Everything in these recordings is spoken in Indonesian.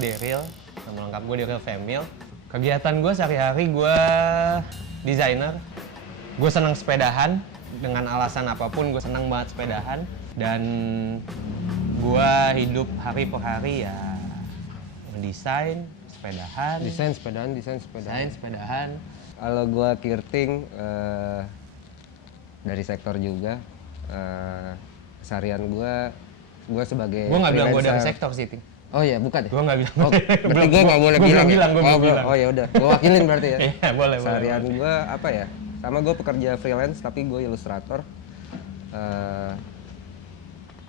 Daryl, nama lengkap gue Daryl Femil. Kegiatan gue sehari-hari gue desainer. Gue senang sepedahan, dengan alasan apapun gue senang banget sepedahan. Dan gue hidup hari per hari ya mendesain, sepedahan. Desain sepedahan. Kalau gue Kirting dari sektor juga. Keseharian gue sebagai Gue nggak bilang gue dari freelancer. sektor sih, Ting. Oh iya, bukan ya? Gue nggak bilang. Oh, berarti gue nggak boleh bilang ya? bilang. Oh ya udah, gue wakilin berarti ya. Iya, boleh. Seharian gue apa ya? Sama gue pekerja freelance, tapi gue ilustrator.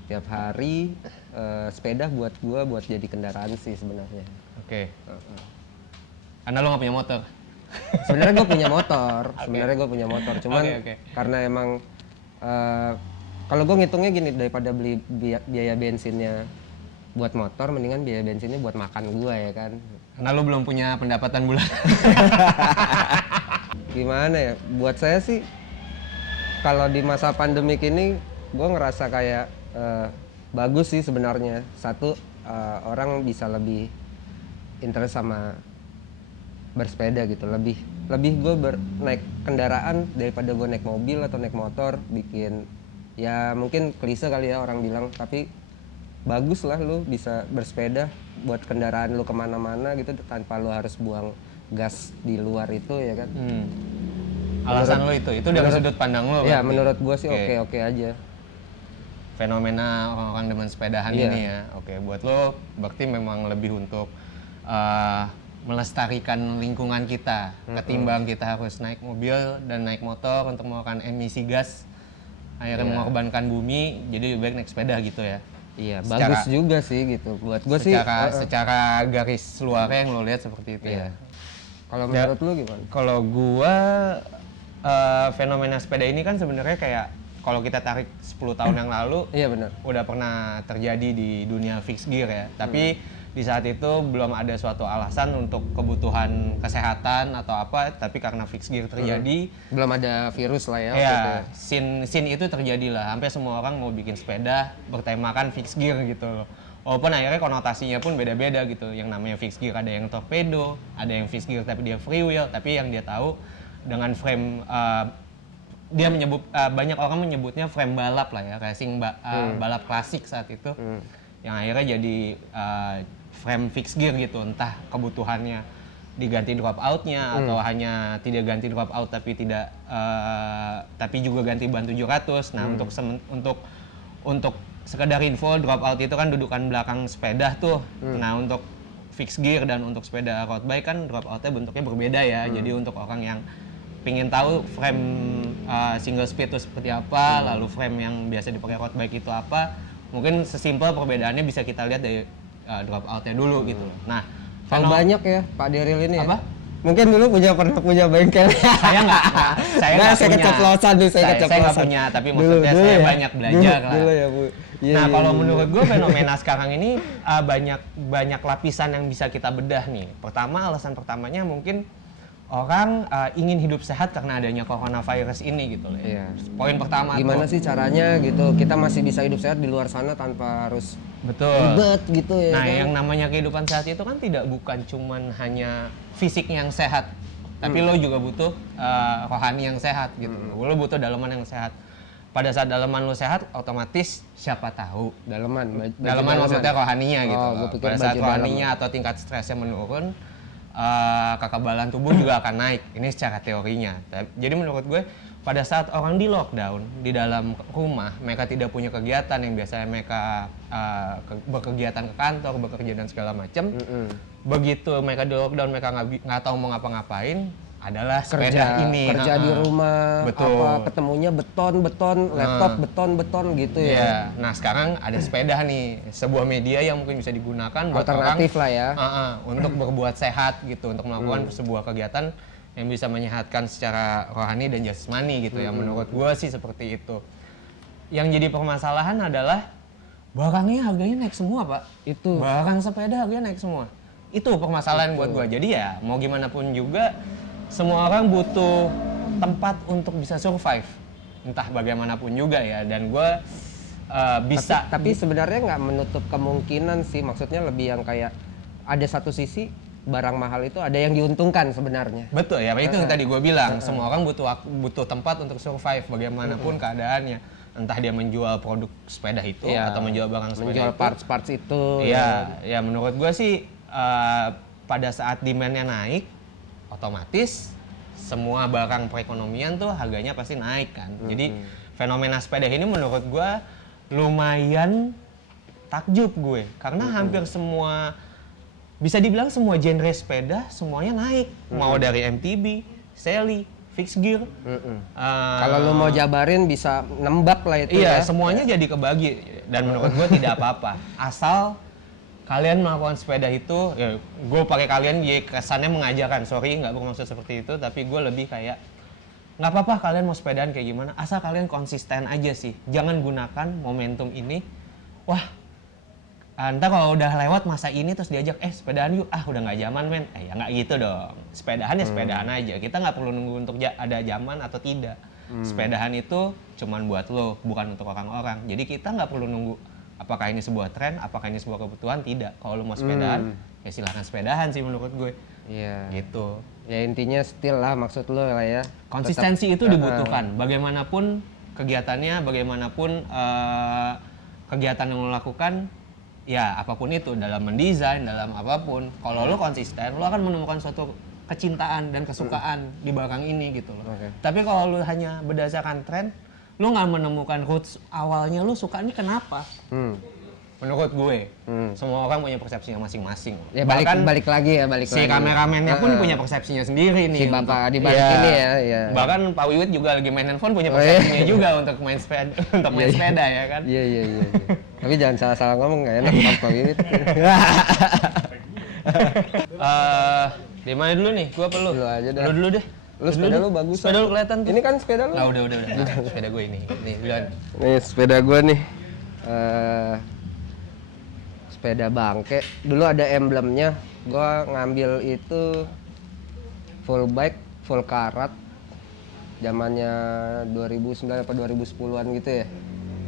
Tiap hari sepeda buat gue buat jadi kendaraan sih sebenarnya. Oke. Karena lo nggak punya motor. Sebenarnya gue punya motor. Cuman Oke. karena emang kalau gue ngitungnya gini, daripada beli biaya bensinnya buat motor, mendingan biaya bensinnya buat makan gue ya kan. Karena lo belum punya pendapatan bulanan. Gimana ya, buat saya sih kalau di masa pandemik ini gue ngerasa kayak bagus sih sebenarnya. Satu, orang bisa lebih interest sama bersepeda gitu, lebih gue naik kendaraan daripada gue naik mobil atau naik motor. Bikin ya mungkin klise kali ya orang bilang, tapi bagus lah lu bisa bersepeda buat kendaraan lu kemana-mana gitu tanpa lu harus buang gas di luar itu ya kan. Alasan lo itu dari sudut pandang lo. Ya berarti? menurut gue sih Oke. oke aja. Fenomena orang-orang demen sepedahan Iya. ini ya. Oke, buat lo berarti memang lebih untuk melestarikan lingkungan kita ketimbang kita harus naik mobil dan naik motor untuk melakukan emisi gas, akhirnya mengorbankan bumi, jadi lebih baik naik sepeda gitu ya. Iya, bagus juga sih gitu. Buat gue sih secara garis luarnya yang lo lihat seperti itu ya. kalau menurut lu gimana? Kalau gua fenomena sepeda ini kan sebenarnya kayak kalau kita tarik 10 tahun yang lalu Iya benar. udah pernah terjadi di dunia fixed gear ya. Tapi di saat itu belum ada suatu alasan untuk kebutuhan kesehatan atau apa, tapi karena fixed gear terjadi, Belum ada virus lah ya. ya scene itu terjadi lah. Hampir semua orang mau bikin sepeda bertemakan fixed gear gitu loh. Walaupun akhirnya konotasinya pun beda-beda gitu. Yang namanya fixed gear ada yang torpedo, ada yang fixed gear tapi dia free wheel, tapi yang dia tahu dengan frame dia menyebut banyak orang menyebutnya frame balap lah ya, racing balap klasik saat itu. Yang akhirnya jadi frame fixed gear gitu, entah kebutuhannya diganti drop outnya atau hanya tidak ganti drop out tapi tidak tapi juga ganti ban 700. Nah, untuk sekedar info, drop out itu kan dudukan belakang sepeda tuh. Nah, untuk fixed gear dan untuk sepeda road bike kan drop outnya bentuknya berbeda ya. Jadi untuk orang yang pingin tahu frame single speed itu seperti apa, lalu frame yang biasa dipakai road bike itu apa, mungkin sesimpel perbedaannya bisa kita lihat dari drop outnya dulu gitu. Nah, Kalau banyak ya Pak Daryl ini apa? ya. Mungkin dulu pernah punya bengkel. Saya nggak Saya punya. keceplosan nih, saya Saya nggak punya, tapi maksudnya saya banyak belajar lah. Dulu ya, Bu. Iya, Nah, iya, kalau iya. menurut gue fenomena sekarang ini banyak lapisan yang bisa kita bedah nih. Alasan pertamanya mungkin orang ingin hidup sehat karena adanya coronavirus ini gitu loh. Iya. Poin pertama Gimana tuh. sih caranya gitu kita masih bisa hidup sehat di luar sana tanpa harus Betul. ribet gitu ya Nah, kan? yang namanya kehidupan sehat itu kan bukan cuman hanya fisik yang sehat, tapi lo juga butuh rohani yang sehat gitu. Lo butuh dalaman yang sehat. Pada saat dalaman lo sehat, otomatis siapa tahu Dalaman maksudnya rohaninya gitu. Oh, gua pikir Pada saat baju rohaninya atau tingkat stresnya menurun, kekebalan tubuh juga akan naik. Ini secara teorinya. Jadi menurut gue, pada saat orang di lockdown di dalam rumah, mereka tidak punya kegiatan yang biasanya mereka berkegiatan ke kantor, bekerja dan segala macam. Begitu mereka di lockdown, mereka nggak tahu mau ngapa-ngapain, adalah sepeda ini. Kerja di rumah, Betul. apa ketemunya beton, laptop beton gitu ya. Iya. Nah, sekarang ada sepeda nih, sebuah media yang mungkin bisa digunakan buat Alternatif orang, lah ya. untuk berbuat sehat gitu, untuk melakukan sebuah kegiatan yang bisa menyehatkan secara rohani dan jasmani gitu ya. Menurut gue sih seperti itu. Yang jadi permasalahan adalah barangnya harganya naik semua, Pak. Itu. Barang sepeda harganya naik semua. Itu permasalahan buat gue. Jadi ya mau gimana pun juga semua orang butuh tempat untuk bisa survive. Entah bagaimanapun juga ya. Dan gue bisa. Tapi sebenarnya nggak menutup kemungkinan sih, maksudnya lebih yang kayak ada satu sisi barang mahal itu ada yang diuntungkan sebenarnya. Betul ya, itu yang tadi gue bilang. Semua orang butuh tempat untuk survive bagaimanapun keadaannya. Entah dia menjual produk sepeda itu atau menjual barang sepeda menjual itu. parts-parts itu. Iya, ya menurut gue sih pada saat demand-nya naik, otomatis semua barang perekonomian tuh harganya pasti naik kan. Jadi fenomena sepeda ini menurut gue lumayan takjub gue. Karena hampir semua, bisa dibilang semua genre sepeda semuanya naik. Mau dari MTB, Sally, fixed gear. Kalau lu mau jabarin bisa nembak lah itu Iya, ya. semuanya jadi kebagi. Dan menurut gue tidak apa-apa. Asal kalian melakukan sepeda itu, ya gue pakai kalian ya kesannya mengajarkan. Sorry, nggak bermaksud seperti itu, tapi gue lebih kayak nggak apa-apa kalian mau sepedaan kayak gimana, asal kalian konsisten aja sih. Jangan gunakan momentum ini. Wah, ntar kalau udah lewat masa ini terus diajak, sepedaan yuk, udah nggak zaman men. Ya nggak gitu dong. Sepedahan ya sepedahan aja. Kita nggak perlu nunggu untuk ada zaman atau tidak. Sepedahan itu cuman buat lo, bukan untuk orang-orang. Jadi kita nggak perlu nunggu apakah ini sebuah tren, apakah ini sebuah kebutuhan, tidak. Kalau lo mau sepedaan, ya silahkan sepedahan sih menurut gue. Iya. Gitu. Ya intinya still lah maksud lo lah ya. Konsistensi itu dibutuhkan. Bagaimanapun kegiatannya, bagaimanapun kegiatan yang lo lakukan, ya apapun itu, dalam mendesain, dalam apapun. Kalau lo konsisten, lo akan menemukan suatu kecintaan dan kesukaan di barang ini gitu loh. Tapi kalau lo hanya berdasarkan tren, lo nggak menemukan roots awalnya lo suka ini kenapa. Menurut gue, semua orang punya persepsinya masing-masing. Ya balik lagi. Si kameramennya pun punya persepsinya sendiri nih. Si bapak di balik ini ya. Bahkan Pak Wiwit juga lagi main handphone punya persepsinya juga untuk main sepeda, sepeda ya kan. Iya. Tapi jangan salah-salah ngomong, nggak enak Pak Wiwit. Di mana dulu nih? Gua perlu. Lu aja dah. Lu dulu deh. Lu sepeda lu bagus. Sepeda lu kelihatan tuh. Ini kan sepeda lu. Nah, udah. Sepeda gue ini. Nih, duluan. Nih sepeda gua nih. Sepeda bangke. Dulu ada emblemnya. Gua ngambil itu full bike, full karat. Zamannya 2009 atau 2010-an gitu ya.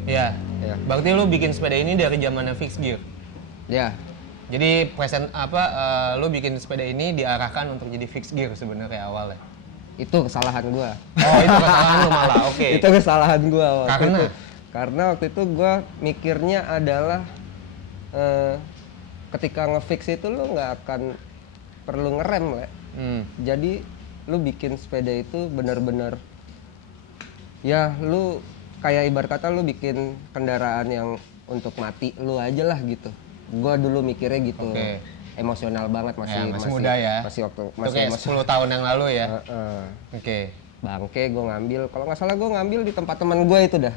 Iya. Iya. Berarti lu bikin sepeda ini dari zamannya fixed gear. Ya. Jadi lu bikin sepeda ini diarahkan untuk jadi fixed gear sebenarnya awalnya. Itu kesalahan gua. Oh, itu kesalahan lu malah. Oke. Itu kesalahan gua waktu Karena? itu. Karena waktu itu gua mikirnya adalah ketika ngefix itu lu nggak akan perlu ngerem, Le. Jadi lu bikin sepeda itu benar-benar ya lu kayak ibarat kata lu bikin kendaraan yang untuk mati lu aja lah gitu. Gua dulu mikirnya gitu. Oke. Emosional banget masih muda ya. Masih waktu Itu kayak 10 tahun yang lalu ya. Oke. Bangke gue ngambil, kalau nggak salah gue ngambil di tempat teman gue itu dah.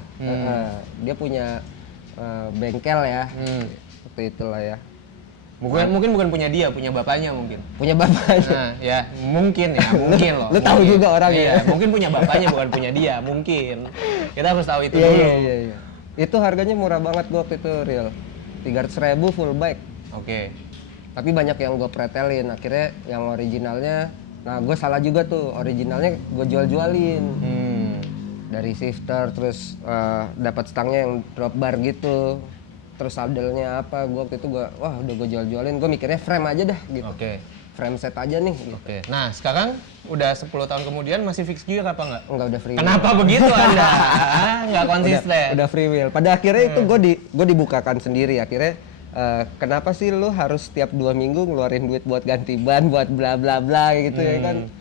Dia punya bengkel ya. Seperti itulah ya. Mungkin bukan punya dia, punya bapaknya mungkin. Punya bapaknya. Nah, ya mungkin loh. Lu tahu juga orangnya. Iya, mungkin punya bapaknya bukan punya dia, mungkin. Kita harus tahu itu dulu. Iya. Itu harganya murah banget gue waktu itu, real. 300.000 full bike. Oke. Tapi banyak yang gue pretelin, akhirnya yang originalnya, nah gue salah juga tuh, originalnya gue jual-jualin. Dari shifter, terus dapat stangnya yang drop bar gitu. Terus sadelnya apa, gue waktu itu udah gue jual-jualin, gue mikirnya frame aja dah gitu. Oke. Frame set aja nih gitu. Oke. Nah, sekarang udah 10 tahun kemudian masih fixed gear apa enggak? Enggak, udah free Kenapa begitu Anda? Nggak konsisten. Udah free will. Pada akhirnya itu gue dibukakan sendiri akhirnya. Kenapa sih lu harus setiap 2 minggu ngeluarin duit buat ganti ban, buat bla bla bla gitu ya kan?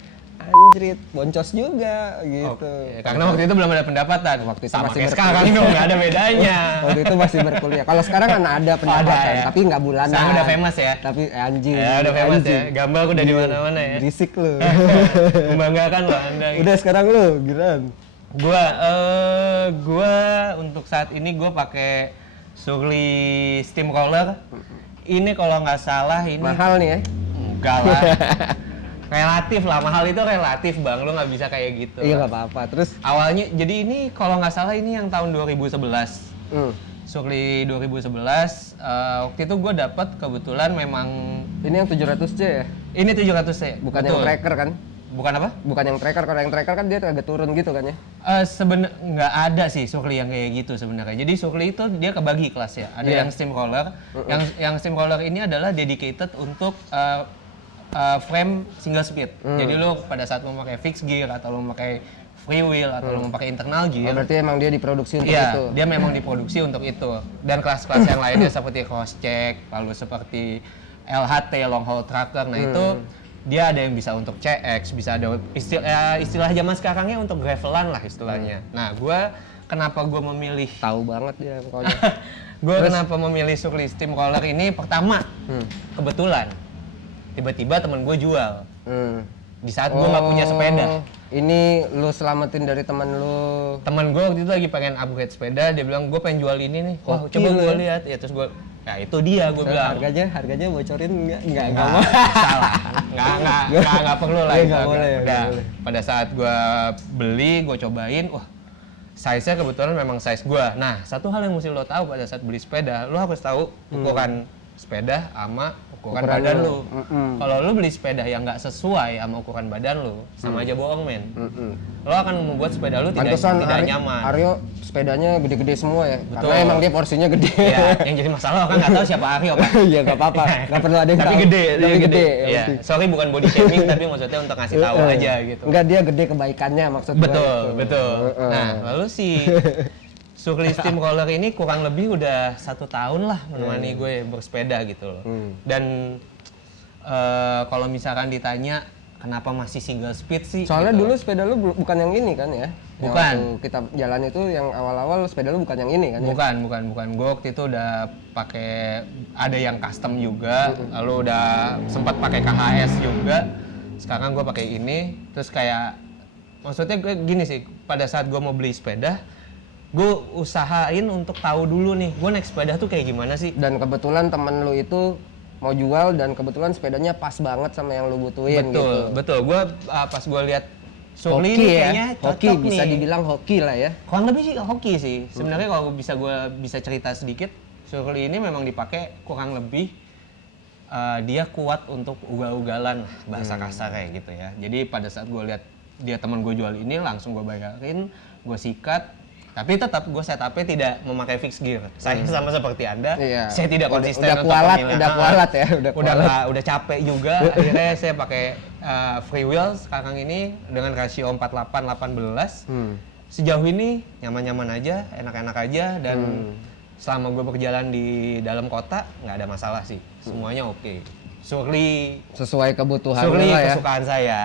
Anjrit, boncos juga gitu. Karena waktu itu belum ada pendapatan. Waktu itu sama masih kayak sekarang dong, nggak ada bedanya. Waktu itu masih berkuliah. Kalau sekarang kan ada pendapatan, ya? tapi nggak bulanan. Sekarang udah famous ya? Tapi anjing. Ya udah famous anjing. ya, gambar udah di mana-mana ya. Berisik lu. Membanggakan loh Anda. Udah sekarang lu, giliran. Gua untuk saat ini gua pakai Surly Steamroller. Ini kalau nggak salah ini Mahal nih ya? enggak lah. Relatif lah, mahal itu relatif bang, lo nggak bisa kayak gitu. Iya nggak apa-apa. Terus awalnya, jadi ini kalau nggak salah ini yang tahun 2011. Surly 2011, waktu itu gue dapat kebetulan memang. Ini yang 700C ya? Ini 700C. Bukan betul. yang tracker kan? Bukan apa? Bukan yang tracker, kalau yang tracker kan dia agak turun gitu kan ya. Sebenarnya nggak ada sih Surly yang kayak gitu sebenarnya. Jadi Surly itu dia kebagi kelas ya. Ada yang steamroller. Yang steamroller ini adalah dedicated untuk frame single speed. Jadi lu pada saat mau pakai fixed gear atau lu pakai free wheel atau lu mau pakai internal gear. Berarti emang dia diproduksi untuk Iya, itu. dia memang diproduksi untuk itu. Dan kelas-kelas yang lainnya seperti crosscheck, lalu seperti LHT, long haul trucker. Nah itu dia ada yang bisa untuk CX, bisa ada istilah zaman sekarangnya untuk gravelan lah istilahnya. Nah, kenapa gue memilih Tahu banget dia pokoknya. kenapa memilih Surly Steamroller ini? Pertama, kebetulan tiba-tiba temen gue jual di saat gue nggak punya sepeda. Ini lu selamatin dari teman lu. Temen gue waktu itu lagi pengen upgrade sepeda, dia bilang gue pengen jual ini nih. Wah, Hoki coba lu gue ya. lihat. Ya terus gue, ya itu dia gue bilang. Harganya bocorin enggak Nggak, mau. salah. Nggak perlu lah. Iya, itu. nggak boleh, Udah, nggak boleh. pada saat gue beli, gue cobain, wah, size-nya kebetulan memang size gue. Nah, satu hal yang mesti lo tahu pada saat beli sepeda, lo harus tahu ukuran sepeda sama ukuran badan lo. Kalau lo beli sepeda yang nggak sesuai sama ukuran badan lo, sama aja bohong, men. Lo akan membuat sepeda lo tidak nyaman. Aryo sepedanya gede-gede semua ya. Betul. Karena emang dia porsinya gede. Iya, yang jadi masalah kan nggak tahu siapa Aryo, Pak. Iya, nggak apa-apa. Nggak perlu ada yang Tapi tahu. gede, Tapi dia gede. Iya, sorry bukan body shaming tapi maksudnya untuk ngasih tahu aja gitu. Enggak, dia gede kebaikannya maksud gua Betul, gitu. betul. Nah, lalu si Surly Steamroller ini kurang lebih udah 1 tahun lah menemani gue bersepeda gitu loh. Dan kalau misalkan ditanya kenapa masih single speed sih? Soalnya gitu. dulu sepeda lu bukan yang ini kan ya? Yang Bukan. waktu kita jalan itu yang awal-awal sepeda lu bukan yang ini kan ya? Bukan. Gue waktu itu udah pakai, ada yang custom juga, lalu udah sempat pakai KHS juga. Sekarang gue pakai ini, terus kayak maksudnya gue gini sih, pada saat gue mau beli sepeda, gue usahain untuk tahu dulu nih, gue naik sepeda tuh kayak gimana sih? Dan kebetulan temen lu itu mau jual dan kebetulan sepedanya pas banget sama yang lu butuhin gitu. Betul. Gue pas gue lihat Surly Hoki ini ya, kayaknya hoki cocok bisa nih. dibilang hoki lah ya. Kurang lebih sih hoki sih. Sebenarnya kalau gue bisa cerita sedikit, Surly ini memang dipakai kurang lebih dia kuat untuk ugal-ugalan bahasa kasar kayak gitu ya. Jadi pada saat gue lihat dia teman gue jual ini, langsung gue bayarin, gue sikat. Tapi tetap gue setupnya tidak memakai fixed gear. Saya sama seperti Anda, Iya. saya tidak konsisten Udah untuk kualat, pemilihan. udah kualat ya, Udah capek juga. Akhirnya saya pakai free wheel sekarang ini dengan rasio 48-18. Sejauh ini nyaman-nyaman aja, enak-enak aja, dan selama gue berjalan di dalam kota nggak ada masalah sih. Semuanya oke. Surly Sesuai kebutuhan lu Surly lah ya. kesukaan saya.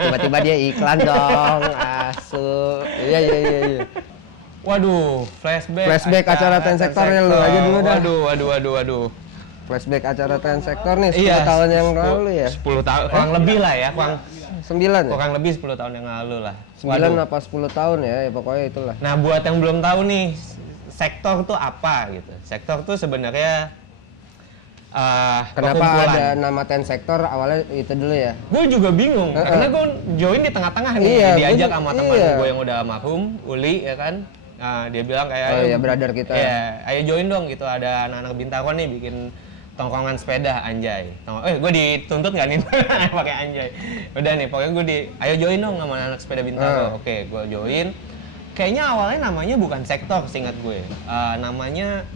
Tiba-tiba dia iklan dong, asu. Iya. Waduh, Flashback acara Ten Sektor ya lu aja dulu dah. Waduh. Flashback acara Ten Sektor nih 10 Iya, tahun yang lalu ya. 10 tahun, kurang lebih lah ya, 9 ya? kurang lebih 10 tahun yang lalu lah. 9 apa 10 tahun ya, pokoknya itulah. Nah, buat yang belum tahu nih, sektor tuh apa gitu. Sektor tuh sebenarnya Kenapa perkumpulan. ada nama Ten Sektor awalnya itu dulu ya? Gue juga bingung, karena gue join di tengah-tengah nih, Iya, diajak gua- sama teman iya. gue yang udah almarhum, Uli ya kan. Nah, dia bilang kayak, Oh iya, brother kita. Iya, ayo join dong gitu, ada anak-anak Bintaro nih bikin tongkongan sepeda, anjay. Gue dituntut nggak nih pakai anjay. Udah nih, pokoknya ayo join dong sama anak sepeda Bintaro. Oke, gue join. Kayaknya awalnya namanya bukan sektor, seingat gue. Namanya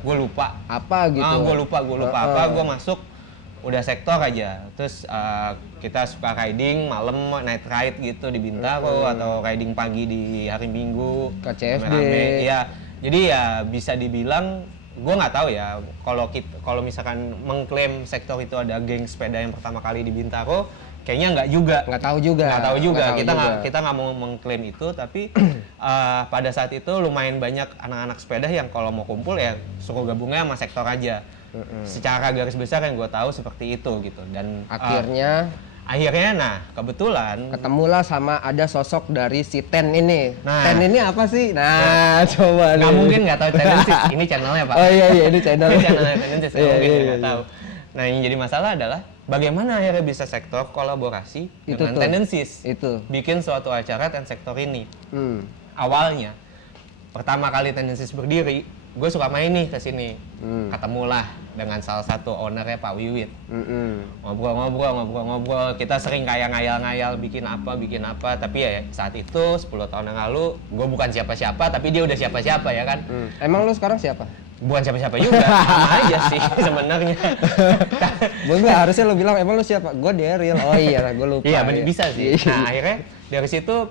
gue lupa. Apa gitu? Gue lupa apa. Gue masuk udah sektor aja. Terus kita suka riding malam, night ride gitu di Bintaro atau riding pagi di hari Minggu. Ke CFD. Rame-rame. Iya. Jadi ya bisa dibilang, gue nggak tahu ya kalau misalkan mengklaim sektor itu ada geng sepeda yang pertama kali di Bintaro, kayaknya nggak juga. Nggak tahu juga. Kita nggak mau mengklaim itu, tapi pada saat itu lumayan banyak anak-anak sepeda yang kalau mau kumpul ya suruh gabungnya sama sektor aja. Secara garis besar yang gue tahu seperti itu gitu. Dan akhirnya nah kebetulan ketemulah sama ada sosok dari si Ten ini. Nah. Ten ini apa sih? Nah, coba nggak nih. mungkin nggak tahu tendensis. Ini channelnya Pak. Oh iya ini channel. Ini channelnya tendensis. Iya, Mungkin iya, nggak iya. tahu. Nah yang jadi masalah adalah bagaimana akhirnya bisa sektor kolaborasi Itu dengan tuh. tendensis. Itu. Bikin suatu acara Ten Sektor ini. Hmm. Awalnya pertama kali tendensis berdiri gue suka main nih ke sini. Ketemulah dengan salah satu ownernya Pak Wiwit. Ngobrol, kita sering kayak ngayal-ngayal bikin apa, tapi ya saat itu 10 tahun yang lalu gue bukan siapa-siapa, tapi dia udah siapa-siapa ya kan. Emang lu sekarang siapa? Bukan siapa-siapa juga, sama aja sih sebenarnya. Enggak, harusnya lu bilang emang lu siapa? Gue Daryl. Oh iya, gue lupa. Iya, ya. bisa sih. Nah, akhirnya dari situ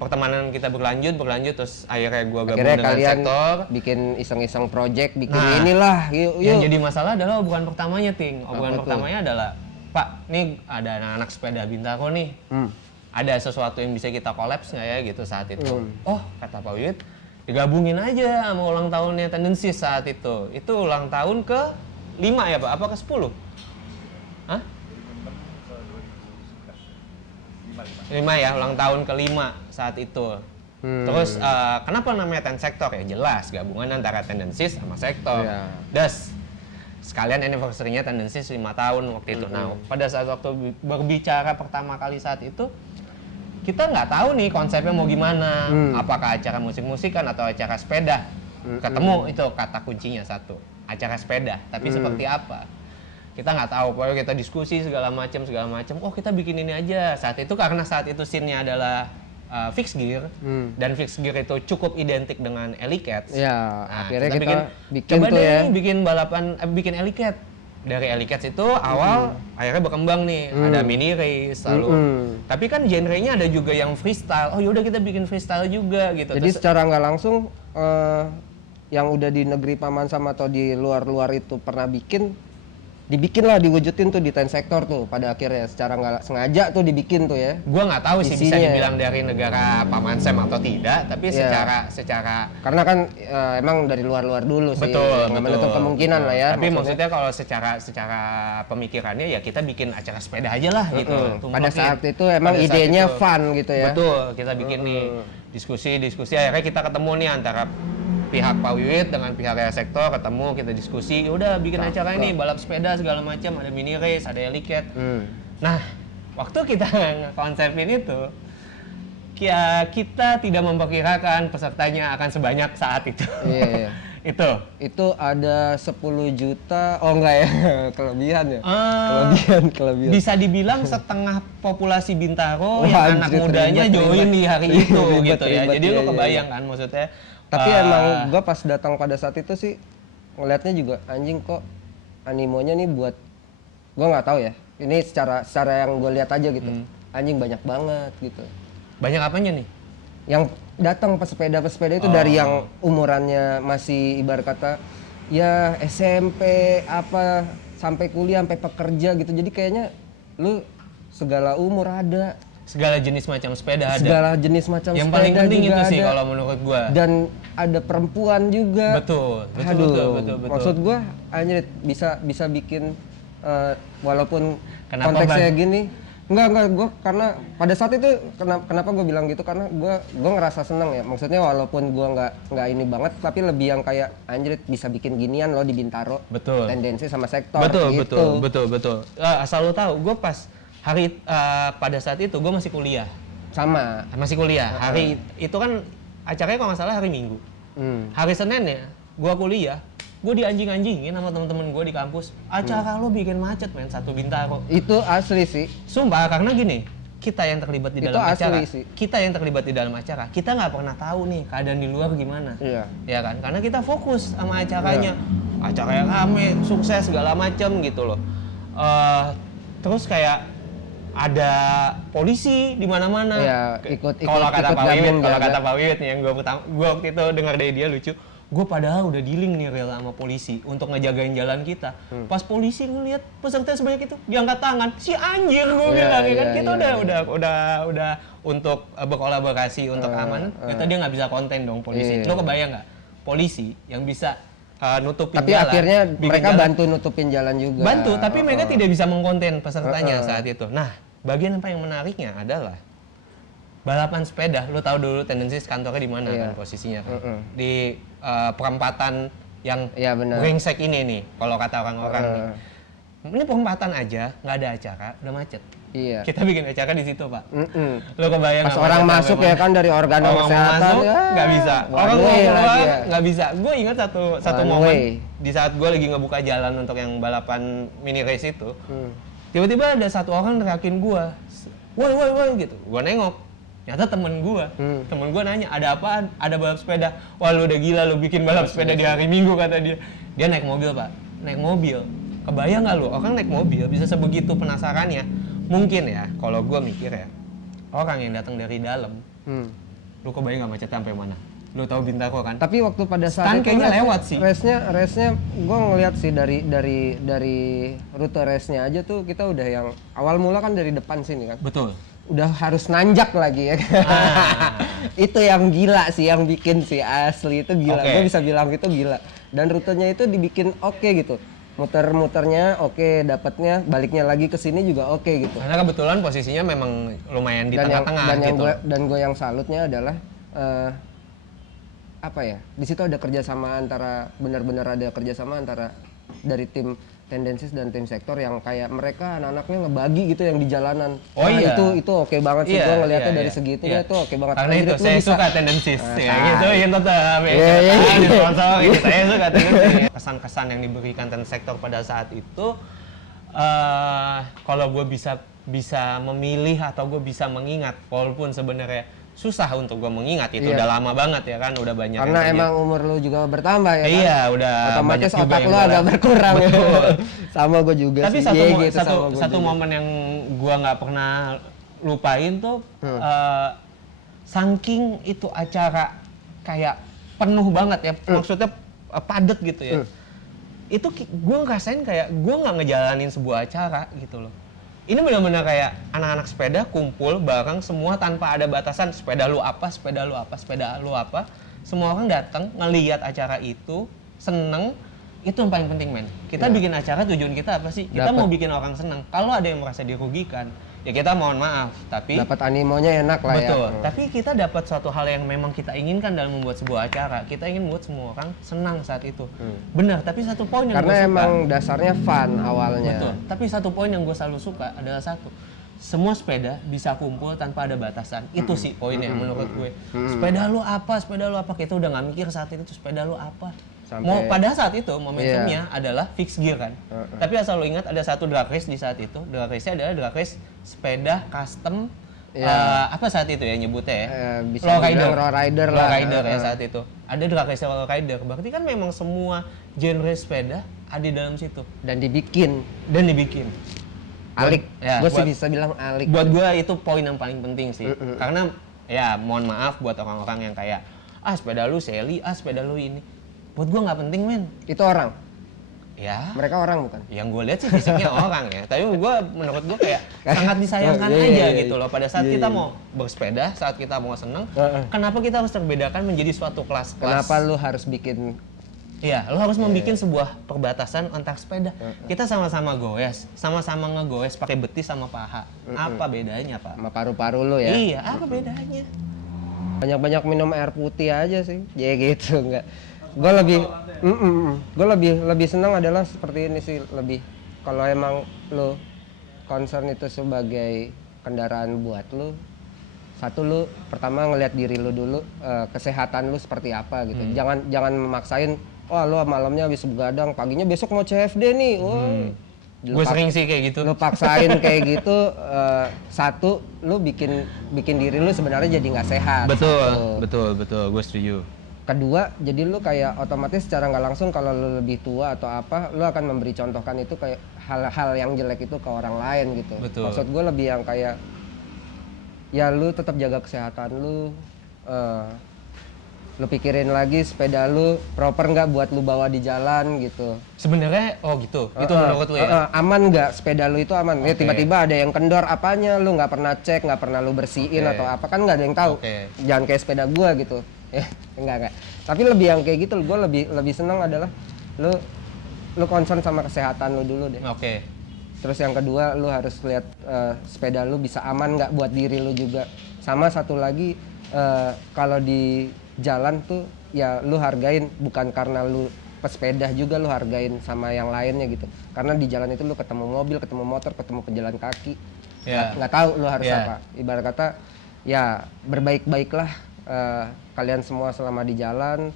pertemanan kita berlanjut terus akhirnya gua gabung Akhirnya dengan kalian sektor. bikin iseng-iseng project, bikin inilah, yuk. Yang jadi masalah adalah obrolan pertamanya, Ting. Obrolan Apa pertamanya adalah, Pak, nih ada anak-anak sepeda Bintaro nih. Ada sesuatu yang bisa kita kolaps nggak ya gitu saat itu. Oh, kata Pak Wiwit, digabungin aja sama ulang tahunnya Tendencies saat itu. Itu ulang tahun ke 5 ya, Pak? Apa ke 10? Hah? 5 ya, ulang tahun ke-5 saat itu. Terus kenapa namanya Ten Sektor ya? Jelas gabungan antara Tendencies sama Sektor. Das sekalian anniversary-nya Tendencies 5 tahun waktu itu. Nah, pada saat waktu berbicara pertama kali saat itu, kita nggak tahu nih konsepnya mau gimana. Apakah acara musik-musikan atau acara sepeda? Ketemu itu kata kuncinya satu, acara sepeda. Tapi seperti apa? Kita nggak tahu, pokoknya kita diskusi segala macam. Oh, kita bikin ini aja. Saat itu karena saat itu scene-nya adalah fixed gear dan fixed gear itu cukup identik dengan Alley Cats. Ya, Nah, akhirnya kita bikin coba tuh deh ya. bikin balapan, bikin Alley Cat. Dari Alley Cats itu awal akhirnya berkembang nih, ada mini race lalu. Tapi kan genrenya ada juga yang freestyle. Oh, yaudah kita bikin freestyle juga gitu. Jadi secara nggak langsung yang udah di negeri Paman Sam atau di luar-luar itu pernah dibikin lah, diwujudin tuh di Ten Sektor tuh pada akhirnya secara nggak sengaja tuh dibikin tuh ya. Gua nggak tahu sih bisa Isinya. dibilang dari negara Paman Sam atau tidak, tapi secara Karena kan emang dari luar-luar dulu sih. betul, Nggak menutup kemungkinan lah ya. Tapi maksudnya kalau secara pemikirannya ya kita bikin acara sepeda aja lah gitu. Pada saat itu emang Pada saat idenya itu. fun gitu ya. Betul, kita bikin nih diskusi akhirnya kita ketemu nih antara pihak Pak Wiwit dengan pihak Sektor, ketemu kita diskusi, udah bikin acara ini balap sepeda segala macam, ada mini race, ada Alley Cat. Nah, waktu kita konsepin itu kita tidak memperkirakan pesertanya akan sebanyak saat itu. Iya. Itu ada 10 juta, oh enggak ya, kelebihan ya? Kelebihan. Bisa dibilang setengah populasi Bintaro Wah, yang anak anjir, mudanya join di hari itu gitu ya. ribet, Jadi iya, lu iya. kebayang kan maksudnya. Tapi emang gue pas datang pada saat itu sih ngelihatnya juga anjing kok animonya nih buat gue nggak tahu ya. Ini secara yang gue lihat aja gitu. Anjing banyak banget gitu. Banyak apanya nih? Yang datang pesepeda itu dari yang umurannya masih ibarat kata ya SMP apa sampai kuliah sampai pekerja gitu. Jadi kayaknya lu segala umur ada. Segala jenis macam sepeda ada. Segala jenis macam Yang sepeda paling penting juga itu sih ada. kalau menurut gua. Dan ada perempuan juga. Betul. Aduh, maksud gua anjir bisa bikin walaupun Kenapa, konteksnya Bang? gini. Enggak gua karena pada saat itu kenapa gua bilang gitu karena gua ngerasa seneng ya. Maksudnya walaupun gua nggak ini banget tapi lebih yang kayak anjir bisa bikin ginian loh di Bintaro. Betul. Tendensi sama sektor gitu. Betul. Asal lu tahu, gua pas hari pada saat itu gua masih kuliah. Masih kuliah. Hari itu kan acaranya kalau nggak salah hari Minggu. Hari Senin ya, gua kuliah. Gue dianjing-anjingin sama temen-temen gue di kampus. Acara lo bikin macet men, satu Bintaro. Itu asli sih. Sumpah, karena gini, kita yang terlibat di dalam acara, sih. kita nggak pernah tahu nih keadaan di luar gimana. Iya. Ya kan, karena kita fokus sama acaranya. Acara yang rame, sukses segala macem gitu loh. Terus kayak ada polisi di mana-mana. Iya, ikut Kalau kata Pak Wiwit, jaga. Pak Wiwit nih yang gue waktu itu dengar dari dia lucu. Gue padahal udah dealing nih rela sama polisi untuk ngejagain jalan kita. Pas polisi ngelihat peserta sebanyak itu, diangkat tangan. Si anjir gue bilang ya kan. Kita udah untuk berkolaborasi untuk keamanan. Ternyata dia nggak bisa konten dong polisi. Lo kebayang nggak? Polisi yang bisa nutupin tapi jalan. akhirnya bikin mereka jalan. bantu nutupin jalan juga. Bantu, tapi mereka tidak bisa mengkonten pesertanya saat itu. Nah, bagian apa yang menariknya adalah balapan sepeda. Lu tahu dulu Tendencies kantornya di mana kan posisinya kan? Di perempatan yang brengsek ini nih, kalau kata orang-orang nih. Ini perempatan aja, nggak ada acara, udah macet. Iya. Kita bikin acara di situ, Pak. Mm-mm. Lo kebayang Pas nggak orang macetnya masuk sampai ya mana? kan dari organ Orang mau kesehatan masuk ya, nggak bisa. one Orang mau way lagi keluar ya. nggak bisa. Gue ingat satu One momen way. di saat gue lagi ngebuka jalan untuk yang balapan mini race itu. Hmm. Tiba-tiba ada satu orang teriakin gue, woi gitu. Gue nengok, ternyata temen gue. Temen gue nanya, ada apaan? Ada balap sepeda. Wah lu udah gila, lu bikin balap sepeda di hari Minggu, kata dia. Dia naik mobil, Pak. Naik mobil. Kebayang nggak lu, orang naik mobil bisa sebegitu penasarannya. Mungkin ya, kalau gue mikir ya, orang yang datang dari dalam, lu kebayang nggak macetnya sampai mana? Lu tahu Bintaro kan? Tapi waktu pada saat Stan itu kayaknya lewat sih. Race-nya gue ngeliat sih dari rute race-nya aja tuh kita udah yang awal mula kan dari depan sini kan. Betul. Udah harus nanjak lagi ya. Itu yang gila sih, yang bikin sih asli itu gila. Oke. Gue bisa bilang itu gila. Dan rutenya itu dibikin oke gitu. Muter-muternya oke, dapatnya baliknya lagi ke sini juga oke gitu. Karena kebetulan posisinya memang lumayan di Dan tengah-tengah gitu. gue yang salutnya adalah apa ya, di situ ada kerjasama antara, benar-benar ada kerjasama antara dari tim Tendensis dan tim sektor yang kayak mereka anak-anaknya ngebagi gitu yang di jalanan. Oh Wah, iya. itu oke banget sih, gue ngeliatnya dari segitu iya. itu oke banget. Karena itu Android lu saya bisa- suka Tendensis ya Ah, gitu yang tetap ya. Iya, iya, Kita iya. disponsori, saya suka Tendensis. Kesan-kesan yang diberikan ten sektor pada saat itu kalau gue bisa memilih atau gue bisa mengingat, walaupun sebenarnya susah untuk gue mengingat itu, Iya. udah lama banget ya kan, udah banyak Karena yang emang umur lu juga bertambah ya kan? Iya, udah Otomatis banyak juga otak yang lu gua agak lihat. berkurang. Betul. Sama gue juga Tapi sih. satu Iya, mo- gitu, satu sama gua satu juga. momen yang gua nggak pernah lupain tuh saking itu acara kayak penuh banget ya, maksudnya padet gitu ya. Itu gua ngerasain kayak gua nggak ngejalanin sebuah acara gitu loh. Ini benar-benar kayak anak-anak sepeda kumpul bareng semua tanpa ada batasan, sepeda lu apa, sepeda lu apa, sepeda lu apa. Semua orang datang ngelihat acara itu, seneng. Itu yang paling penting, men. Kita bikin acara, tujuan kita apa sih? Kita Dapet. mau bikin orang seneng. Kalau ada yang merasa dirugikan, ya kita mohon maaf, tapi Dapat animonya enak lah betul. ya. Tapi kita dapat suatu hal yang memang kita inginkan dalam membuat sebuah acara. Kita ingin membuat semua orang senang saat itu. Benar, tapi satu poin yang Karena gue suka. emang dasarnya fun awalnya. Betul. Tapi satu poin yang gue selalu suka adalah satu. Semua sepeda bisa kumpul tanpa ada batasan. Itu sih poinnya menurut gue. Sepeda lu apa? Sepeda lu apa? Kita udah nggak mikir saat itu tuh sepeda lu apa. Mau pada saat itu momentumnya adalah fix gear kan. Tapi asal lo ingat ada satu drag race di saat itu. Drag race-nya adalah drag race sepeda custom apa saat itu ya nyebutnya ya? Bisa Low dibilang rider. raw rider Low lah. rider ya saat itu. Ada drag race low rider. Berarti kan memang semua genre sepeda ada di dalam situ Dan dibikin dan dibikin. alik. Ya, Gue sih buat- bisa bilang alik. Buat gue itu poin yang paling penting sih. Karena ya mohon maaf buat orang-orang yang kayak sepeda lu Sally, sepeda lu ini. Buat gue nggak penting, men. Itu orang. Ya, Mereka orang bukan? yang gue lihat sih fisiknya orang ya. Tapi menurut gue kayak sangat disayangkan Oh, iya, aja iya, gitu loh. Pada saat kita mau bersepeda, saat kita mau seneng, kenapa kita harus terbedakan menjadi suatu kelas-kelas? Kenapa lu harus bikin Iya, lo harus membuat sebuah perbatasan antar sepeda. Kita sama-sama goes, sama-sama ngegoes pakai betis sama paha. Apa bedanya, Pak? sama paru-paru lu ya? Iya, apa bedanya? Banyak-banyak minum air putih aja sih. Ya gitu enggak. Gue lebih senang adalah seperti ini sih, lebih kalau emang lu concern itu sebagai kendaraan buat lu, satu lu pertama ngelihat diri lu dulu, kesehatan lu seperti apa gitu. Jangan memaksain, wah lu malamnya habis begadang, paginya besok mau CFD nih. Wah. Gue sering sih kayak gitu. Lu paksain kayak gitu, satu lu bikin diri lu sebenarnya jadi nggak sehat. Satu. betul. Gue setuju. Kedua, jadi lu kayak otomatis secara nggak langsung kalau lu lebih tua atau apa, lu akan memberi contohkan itu kayak hal-hal yang jelek itu ke orang lain gitu. Betul. Maksud gue lebih yang kayak ya lu tetap jaga kesehatan lu, lu pikirin lagi sepeda lu proper nggak buat lu bawa di jalan gitu. Sebenarnya gitu. Itu menurut lo ya? Aman nggak sepeda lu itu aman? Ya Oke. tiba-tiba ada yang kendor apanya, lu nggak pernah cek, nggak pernah lu bersihin Oke. atau apa, kan nggak ada yang tahu. Oke. Jangan kayak sepeda gua gitu. Ya enggak. Tapi lebih yang kayak gitu, gua lebih senang adalah lu concern sama kesehatan lu dulu deh. Oke. Terus yang kedua, lu harus lihat sepeda lu bisa aman nggak buat diri lu juga. Sama satu lagi, kalau di jalan tuh ya lu hargain, bukan karena lu pesepeda juga lu hargain sama yang lainnya gitu. Karena di jalan itu lu ketemu mobil, ketemu motor, ketemu pejalan kaki. Ya. nggak tahu lu harus Ya. apa. Ibarat kata ya berbaik-baiklah kalian semua selama di jalan,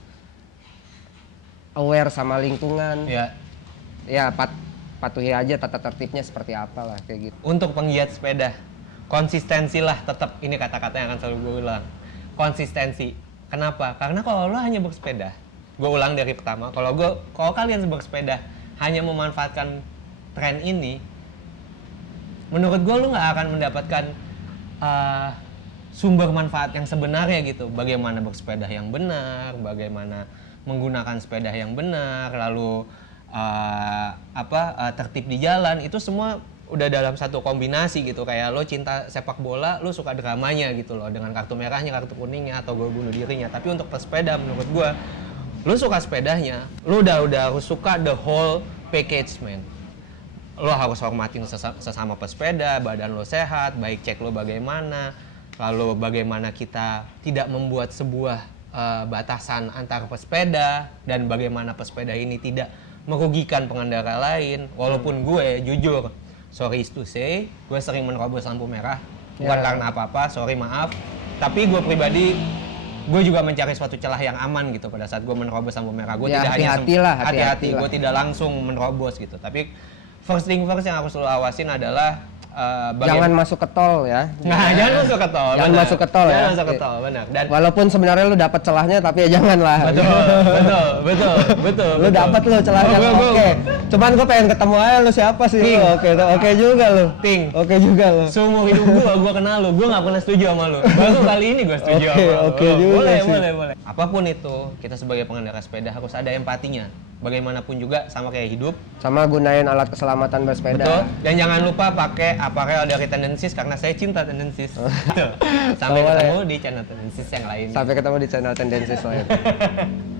aware sama lingkungan, Ya. ya patuhi aja tata tertibnya seperti apa lah kayak gitu. Untuk penggiat sepeda, konsistensi lah tetap, ini kata-kata yang akan selalu gue ulang. Konsistensi. Kenapa? Karena kalau lo hanya bersepeda, gue ulang dari pertama, kalau kalian bersepeda hanya memanfaatkan tren ini, menurut gue lo nggak akan mendapatkan sumber manfaat yang sebenarnya gitu. Bagaimana bersepeda yang benar, bagaimana menggunakan sepeda yang benar, lalu tertib di jalan, itu semua udah dalam satu kombinasi gitu. Kayak lo cinta sepak bola, lo suka dramanya gitu loh, dengan kartu merahnya, kartu kuningnya, atau gol bunuh dirinya. Tapi untuk pesepeda menurut gue, lo suka sepedanya, lo udah harus suka the whole package, man. Lo harus hormatin sesama pesepeda, badan lo sehat, baik cek lo bagaimana, lalu bagaimana kita tidak membuat sebuah batasan antar pesepeda, dan bagaimana pesepeda ini tidak merugikan pengendara lain. Walaupun gue jujur, sorry to say, gue sering menerobos lampu merah, bukan karena apa-apa, sorry maaf, tapi gue pribadi, gue juga mencari suatu celah yang aman gitu pada saat gue menerobos lampu merah. Gue tidak hanya hati-hati, gue tidak langsung menerobos gitu. Tapi first thing first yang harus lo awasin adalah jangan masuk ke tol ya. Nah, jangan masuk ke tol. Jangan benar. masuk ke tol ya. Jangan masuk ke tol, benar. Dan walaupun sebenarnya lu dapat celahnya tapi ya jangan lah. betul. Lu dapat lu celahnya. Oke. Cuman gue pengen ketemu aja lu siapa sih lu. Oke juga lu. Ting. Oke juga lu. Seumur hidup gue kenal lu, gue nggak pernah setuju sama lu. Baru kali ini gue setuju sama lu. Oke juga sih. Boleh. Apapun itu, kita sebagai pengendara sepeda harus ada empatinya. Bagaimanapun juga sama kayak hidup. Sama gunain alat keselamatan bersepeda. Betul. Dan jangan lupa pakai apparel dari Tendencies karena saya cinta Tendencies. Betul. Sampai ketemu di channel Tendencies yang lain. Sampai ketemu di channel Tendencies lain.